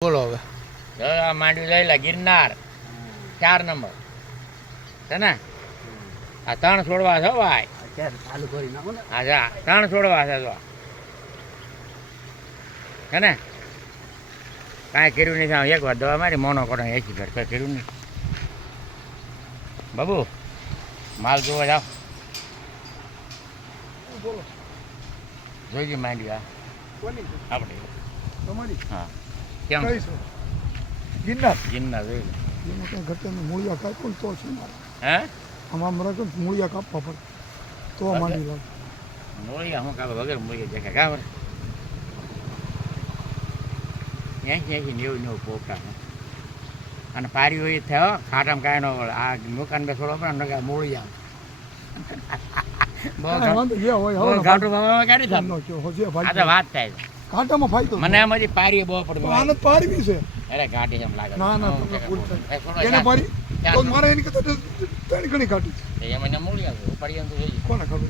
બોલો હવે આ માંડવી લઈ લે ગિરનાર 4 નંબર છે ને આ 3 છોડવા છે ભાઈ અત્યારે ચાલુ કરી નાખો ને હા જા 3 છોડવા છે તો છે ને કાંઈ કર્યું નહીં એક વાર દવા મારી મોનો કરો 80 ઘર કંઈ કર્યું નહીં બાબુ માલ જોવા જાઓ બોલો જોઈજી માંડવી આ કોની આપણે તમારી હા કેમ કઈ છે ગિરનાર ગિરનાર જોઈ લે એમાં કંઈ ઘટે મૂળિયા કાપ્યું તો છે મારે હે આમાં મારે કંઈ મૂળિયા કાપવા પડે તો માંડી લાગે નોળિયા હું કાપે વગર મૂળિયા દેખાય કાબર 80-90 પોપટા અને પારી હોય થયો ખાટામાં કાંઈ ન વળે આ દુકાન બે થોડો પડે મૂળિયા બહુ ઘાટું બાબા કાઢી થાય આ તો વાત થાય છે કાંટામાં ફાયદો મને એમ હજી પારી બહુ પડે આનંદ પાડવી છે અરે ઘાટી એમ લાગે ના ના તમને ભૂલ થાય એને પાડી તો મારે એની કરતા ઘણી ઘાટી છે એમ મૂળિયા ઉપાડી એમ તો જોઈએ કોને ખબર